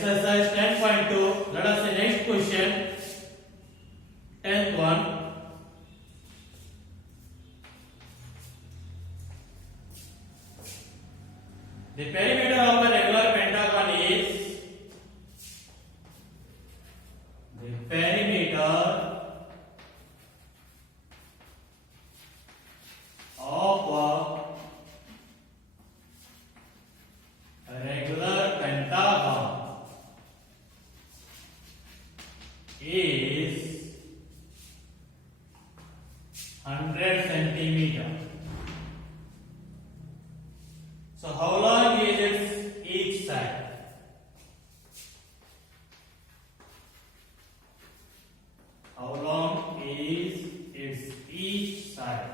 exercise 10.2. Let us see next question. 10th one. The perimeter of a regular pentagon is the perimeter of a regular pentagon is 100 centimeter. So how long is its each side? How long is its each side?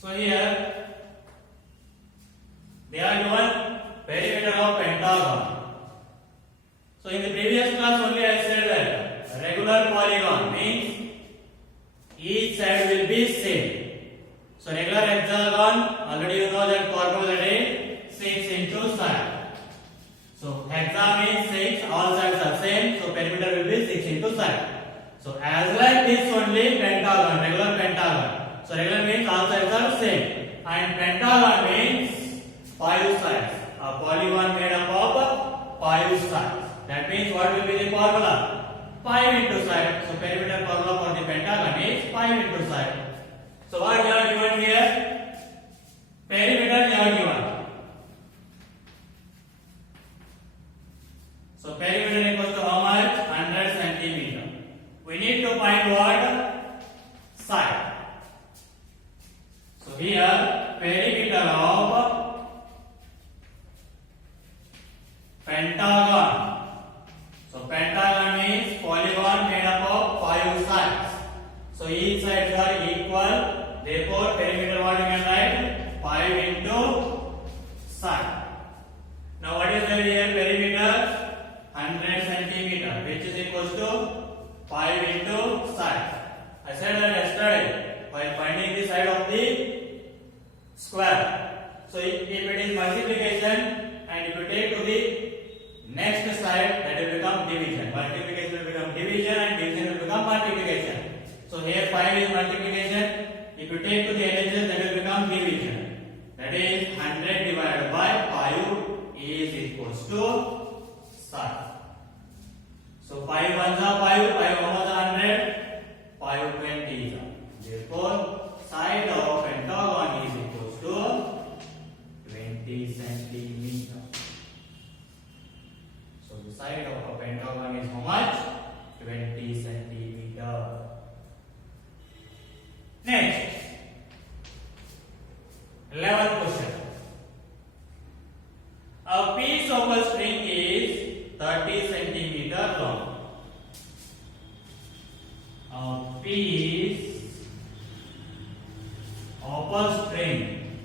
So here they are given perimeter of pentagon. So in the previous class only I said that a regular polygon means each side will be same. So regular hexagon, already you know that formula is 6 into side. So hexa means 6, all sides are same, so perimeter will be 6 into side. So as like this only pentagon, regular pentagon. So regular means all sides are same, and pentagon means 5 sides. A polygon made up of 5 sides. That means what will be the formula? 5 into side. So perimeter formula for the pentagon is 5 into side. So what they are given here? Perimeter they are given. So perimeter equals to how much? 100 centimeter. We need to find what? Side. So here perimeter of pentagon. So pentagon means polygon made up of 5 sides. So each sides are equal. Therefore perimeter what you can write? 5 into side. Now what is there here? Perimeter 100 centimeter, which is equals to 5 into side. I said that yesterday while finding the side of the square. So if it is multiplication and if you take to the next side, that will become division. Multiplication will become division and division will become multiplication. So here 5 is multiplication. If you take to the LHS, that will become division. That is 100 divided by 5 is equals to side. So 5 ones are 5, 5 ones are 100, 5 20s are. Therefore, side of pentagon is equals to 20 centimeter. So the side of a pentagon is how much? 20 centimeter. Next, 11th question. A piece of a string is 30 centimeter long. A piece of a string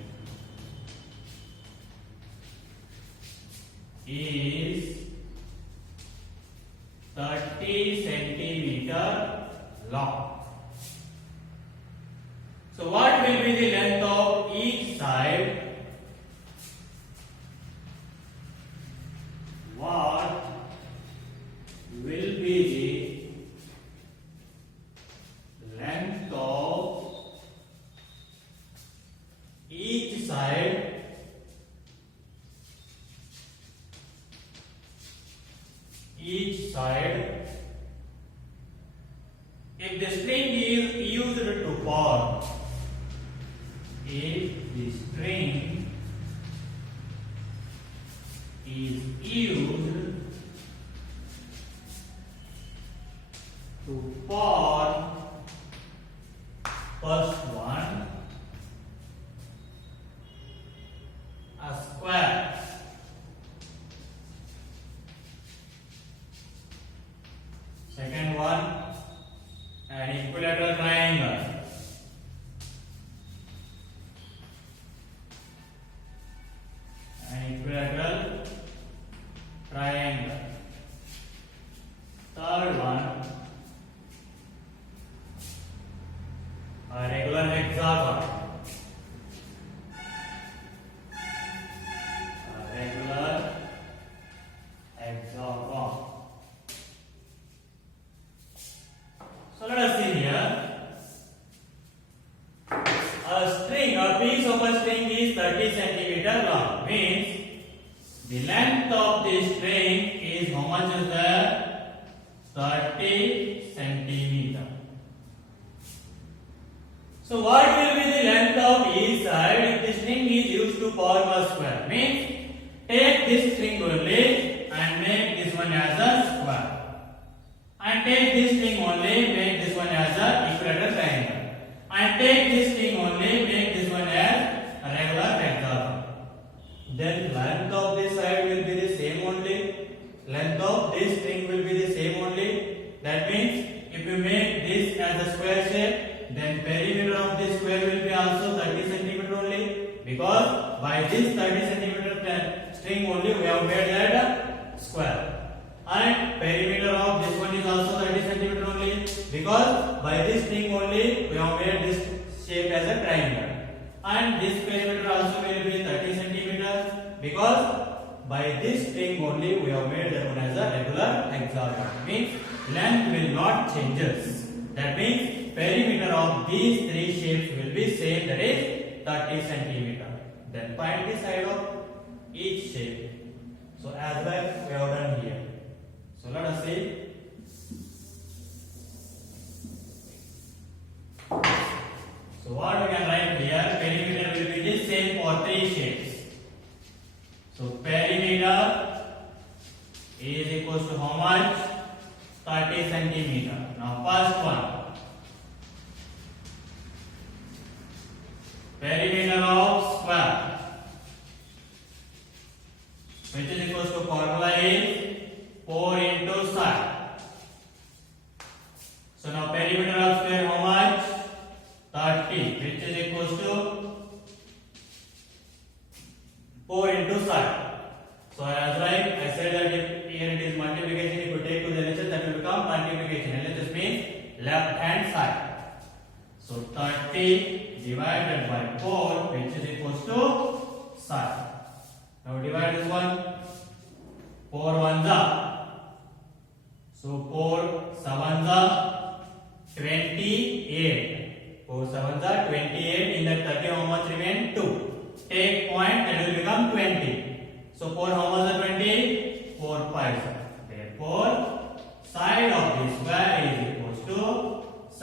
is 30 centimeter long. So what will be the length of each side? What will be the length of each side if the string is used to form? If the string is used to form first one a square, second one an equilateral triangle, third one a regular hexagon, The length of the string is how much is there? 30 centimeter. So what will be the length of each side if the string is used to form a square? Means take this string only and make this one as a square. And take this string only, make this one as a equilateral triangle. And take this string only, make this one as a regular rectangle. Then length of this side will be the same only. Length of this string will be the same only. That means if you make this as a square shape, then perimeter of this square will be also 30 centimeter only. Because by this 30 centimeter string only we have made that square. And perimeter of this one is also 30 centimeter only. Because by this string only we have made this shape as a triangle. And this perimeter also will be 30 centimeters because by this string only we have made that one as a regular hexagon. Means length will not changes. That means perimeter of these three shapes will be same, that is 30 centimeter. Then find the side of each shape. So as well we have done here. So let us see. So what we can write here, perimeter will be the same for three shapes. So perimeter is equals to how much? 30 centimeter. Now first one. Perimeter of square, which is equals to formula is 4 into side. So now perimeter of square how much? 30, which is equals to 4 into side. So as like I said that if here it is multiplication, if you take to the LHS that will become multiplication. LHS means left hand side. So 30 divided by 4, which is equals to side. Now divide this one. 4 ones are. So 4 sevens are 28. 4 sevens are 28. In that 30 how much remain? 2. Take point, that will become 20. So 4 how much are 20? 4 5. Therefore side of this square is equals to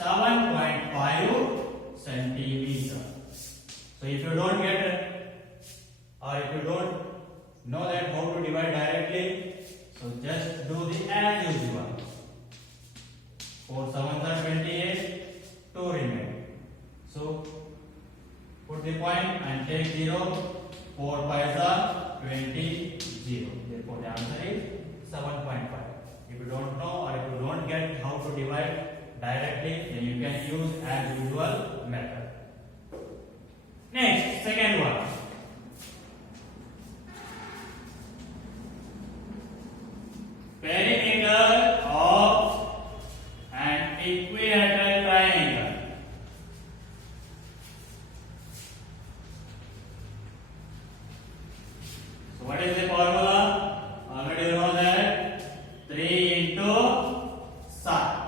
7.5 centimeter. So if you don't get or if you don't know that how to divide directly, so just do the as usual. 4 sevens are 28, 2 remain. So put the point and take 0. 4 5s are 20, 0. Therefore the answer is 7.5. If you don't know or if you don't get how to divide directly, then you can use as usual method. Next, second one. Perimeter of an equilateral triangle. So what is the formula? Already you know that 3 into side.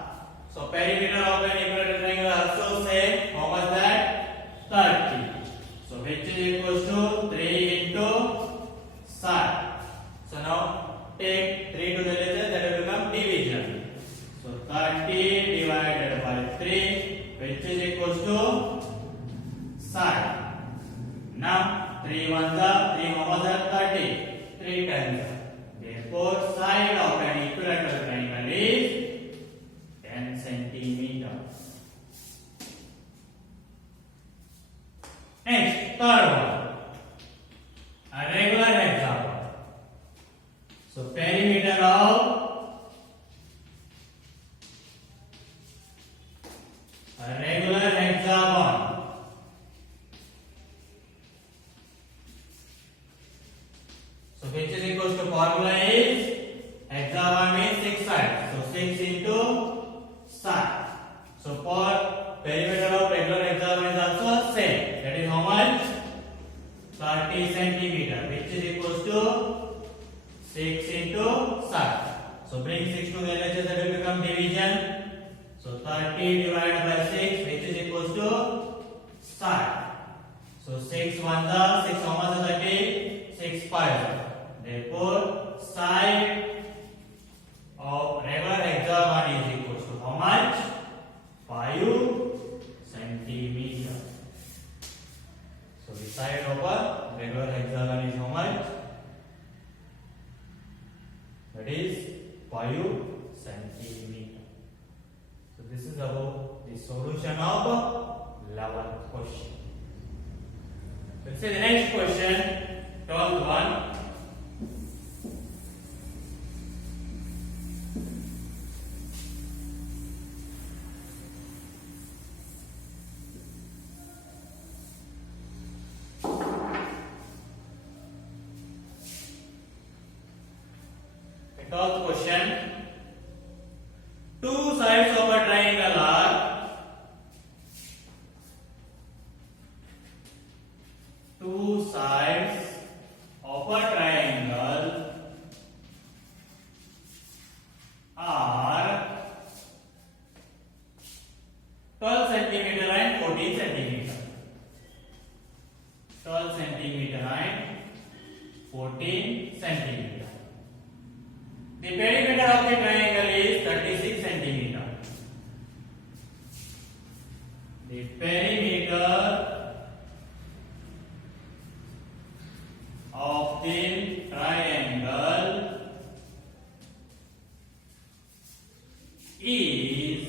So perimeter of an equilateral triangle also say how much that? 30. So which is equals to 3 into side. So now take 3 to the LHS, that will become division. So 30 divided by 3, which is equals to side. Now 3 ones are 3 how much are 30? 3 times. Therefore side of an equilateral triangle is 10 centimeter. Next, third one. A regular hexagon. So perimeter of a regular hexagon. So which is equals to formula is hexagon means 6 sides. So 6 into side. So for perimeter of regular hexagon is also same. That is how much? 30 centimeter, which is equals to 6 into side. So bring 6 to the LHS, that will become division. So 30 divided by 6, which is equals to side. So 6 ones are 6 how much are 30? 6 5. Therefore 12th one. The 12th question. Two sides of a triangle are are 12 centimeter and 14 centimeter. 12 centimeter and 14 centimeter. The perimeter of the triangle is 36 centimeter. The perimeter of the triangle is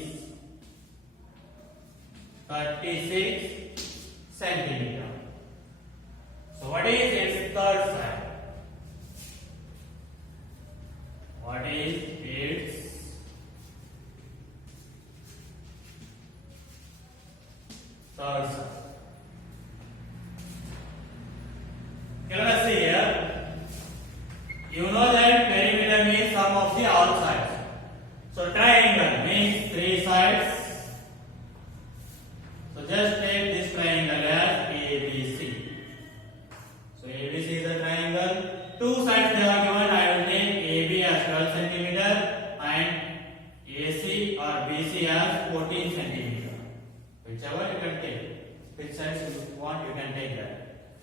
36 centimeter. So what is its third side? What is its third side? Okay, let us see here. You know that perimeter means sum of the all sides. So triangle means three sides. So just take this triangle as ABC. So ABC is a triangle. Two sides they are given. I will take AB as 12 centimeter and AC or BC as 14 centimeter. Whichever you can take. Which sides you want, you can take that.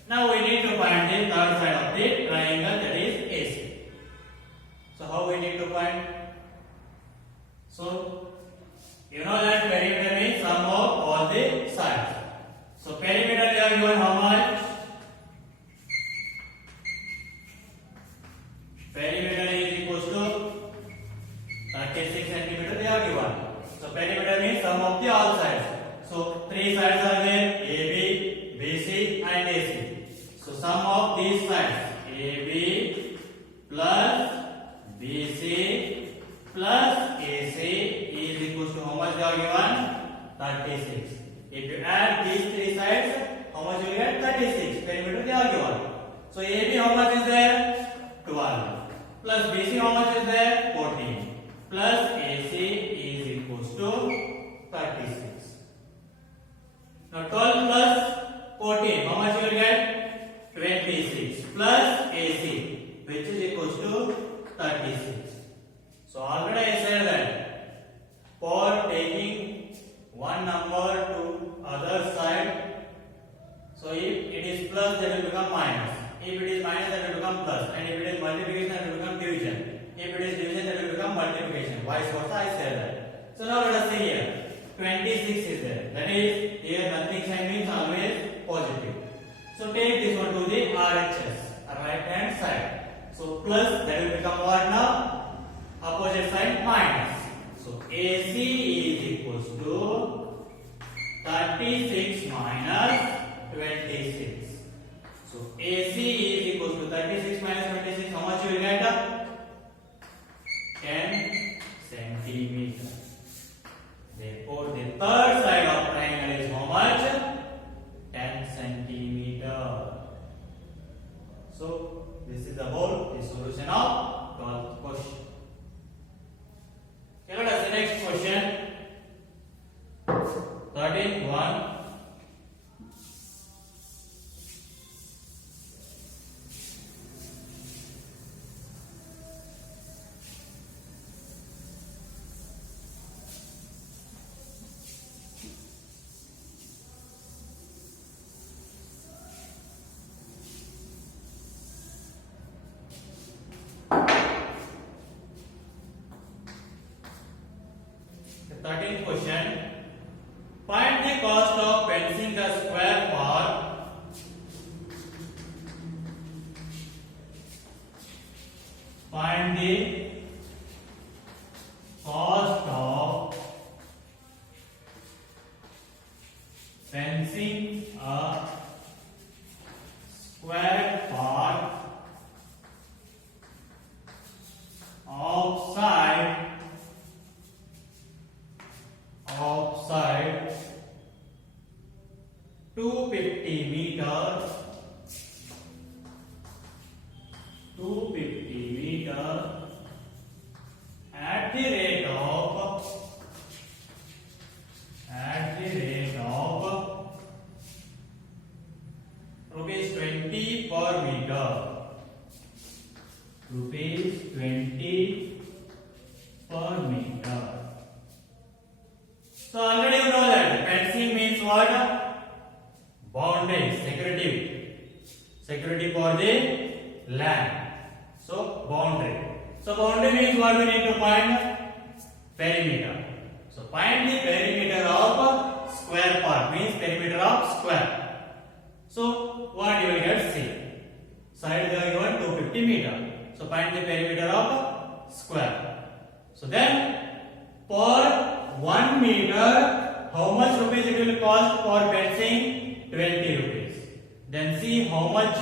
Now we need to find the third side of the triangle, that is AC. So how we need to find? So you know that perimeter means sum of all the sides. So perimeter they are given how much? Perimeter is equals to 36 centimeter they are given. So perimeter means sum of the all sides. So three sides are there, AB, BC and AC. So sum of these sides, AB plus BC plus AC is equals to how much they are given? 36. If you add these three sides, how much you will get? 36. Perimeter they are given. So AB how much is there? 12. Plus BC how much is there? 14. Plus AC is equals to 36. Now 12 plus 14, how much you will get? 26 plus AC, which is equals to 36. So already I said that for taking one number to other side, so if it is plus that will become minus, if it is minus that will become plus, and if it is multiplication that will become division, if it is division that will become multiplication, vice versa I said that. So now let us see here, 26 is there, that is here nothing sign means always positive. So take this one to the RHS, right hand side. So plus that will become what now? Opposite side minus. So AC is equals to 36 minus 26. So AC is equals to 36 minus 26. How much you will get? 10 centimeter. Therefore, the third side of triangle is how much? 10 centimeter. So this is about the solution of 12th question. Okay, let us the next question. 13th one. The 13th question. Find the cost of fencing the square for find the cost of fencing a square park 250 meter at the rate of rupees 20 per meter. Rupees 20 per meter. So already you know that fencing means what? Boundary, security for the land. So boundary. So boundary means what we need to find? Perimeter. So find the perimeter of square part, means perimeter of square. So what you will get? See, side they are given 250 meter. So find the perimeter of square. So then for 1 meter, how much rupees it will cost for fencing? 20 rupees. Then see how much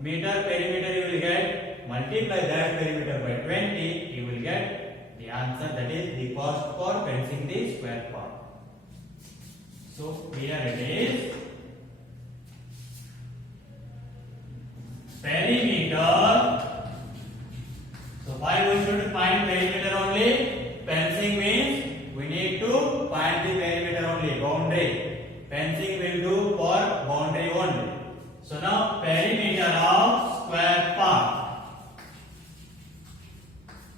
meter perimeter you will get. Multiply that perimeter by 20, you will get the answer, that is the cost for fencing the square part. So here it is. Perimeter. So why we should find perimeter only? Fencing means we need to find the perimeter only, boundary. Fencing will do for boundary only. So now perimeter of square part.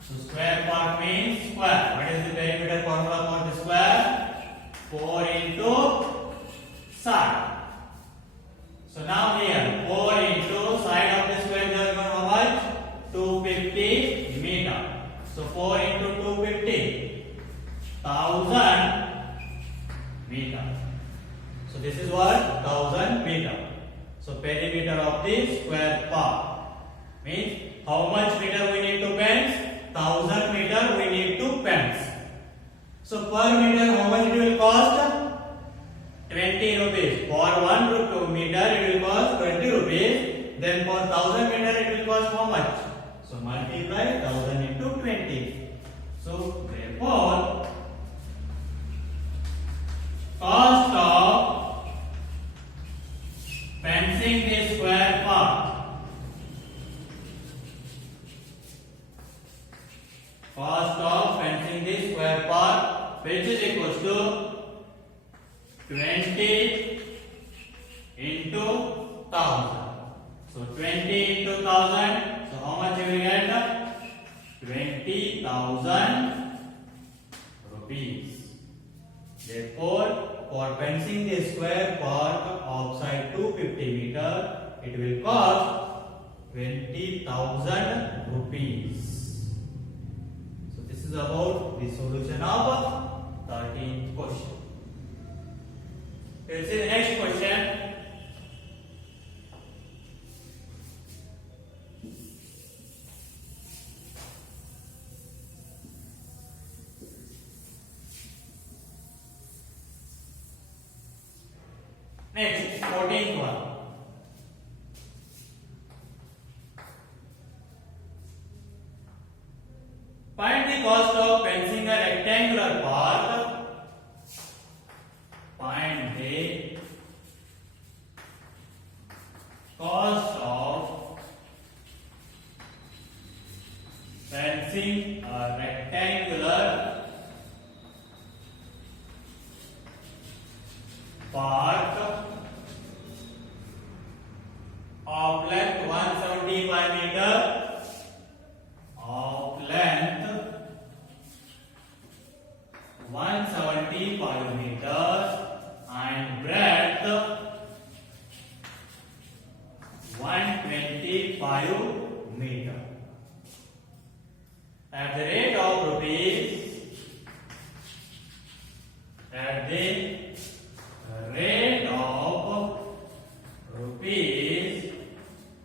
So square part means square. What is the perimeter formula for the square? 4 into side. So now here 4 into side of the square is given how much? 250 meter. So 4 into 250, 1000 meter. So this is what? 1000 meter. So perimeter of the square part means how much meter we need to fence? 1000 meter we need to fence. So per meter how much it will cost? 20 rupees. For 1 meter it will cost 20 rupees. Then for 1000 meter it will cost how much? So multiply 1000 into 20. So therefore cost of fencing the square part. Cost of fencing the square part, which is equals to 20 into 1000. So 20 into 1000. So how much you will get? 20,000 rupees. Therefore, for fencing the square part of side 250 meter, it will cost 20,000 rupees. So this is about the solution of 13th question. Let's see the next question. Next, 14th one. Find the cost of fencing a rectangular part. Find the cost of fencing a rectangular part of length 175 meter, of length 175 meters and breadth 125 meter at the rate of rupees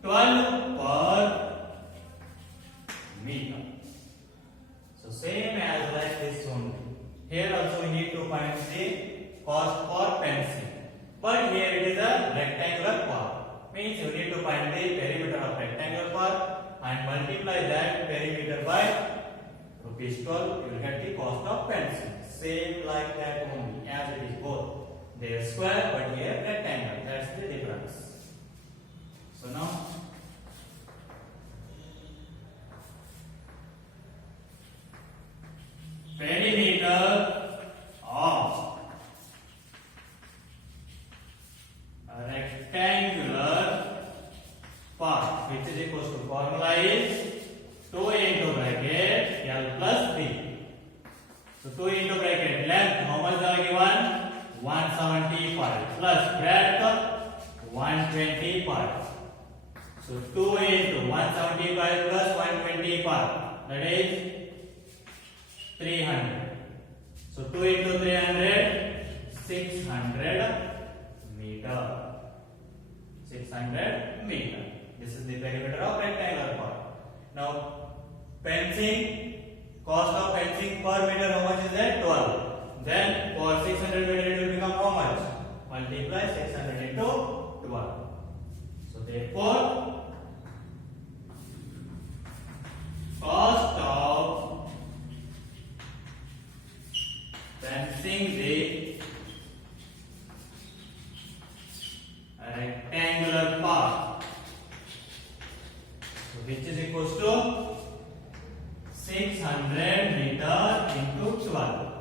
12 per meter. So same as like this only. Here also we need to find the cost for fencing. But here it is a rectangular part. Means you need to find the perimeter of rectangular part and multiply that perimeter by rupees 12. You will get the cost of fencing. Same like that only, as it is both. They are square but here rectangle. That's the difference. So now which is equals to formula is 2 into bracket L plus B. So 2 into bracket length, how much are given? 175 plus breadth 125. So 2 into 175 plus 125, that is 300. So 2 into 300, 600 meter. 600 meter. This is the perimeter of rectangular part. Now, fencing, cost of fencing per meter, how much is that? 12. Then for 600 meter it will become how much? Multiply 600 into 12. So therefore, cost of fencing the rectangular part, so which is equals to 600 meter into 12.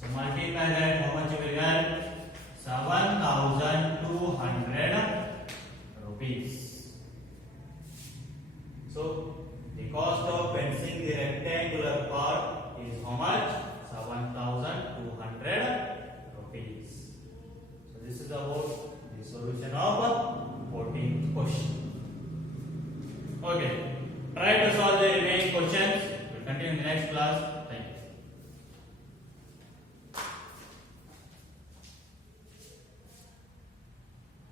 So multiply that, how much you will get? 7,200 rupees. So the cost of fencing the rectangular part is how much? 7,200 rupees. So this is about the solution of 14th question. Okay, try to solve the remaining questions. We'll continue in the next class.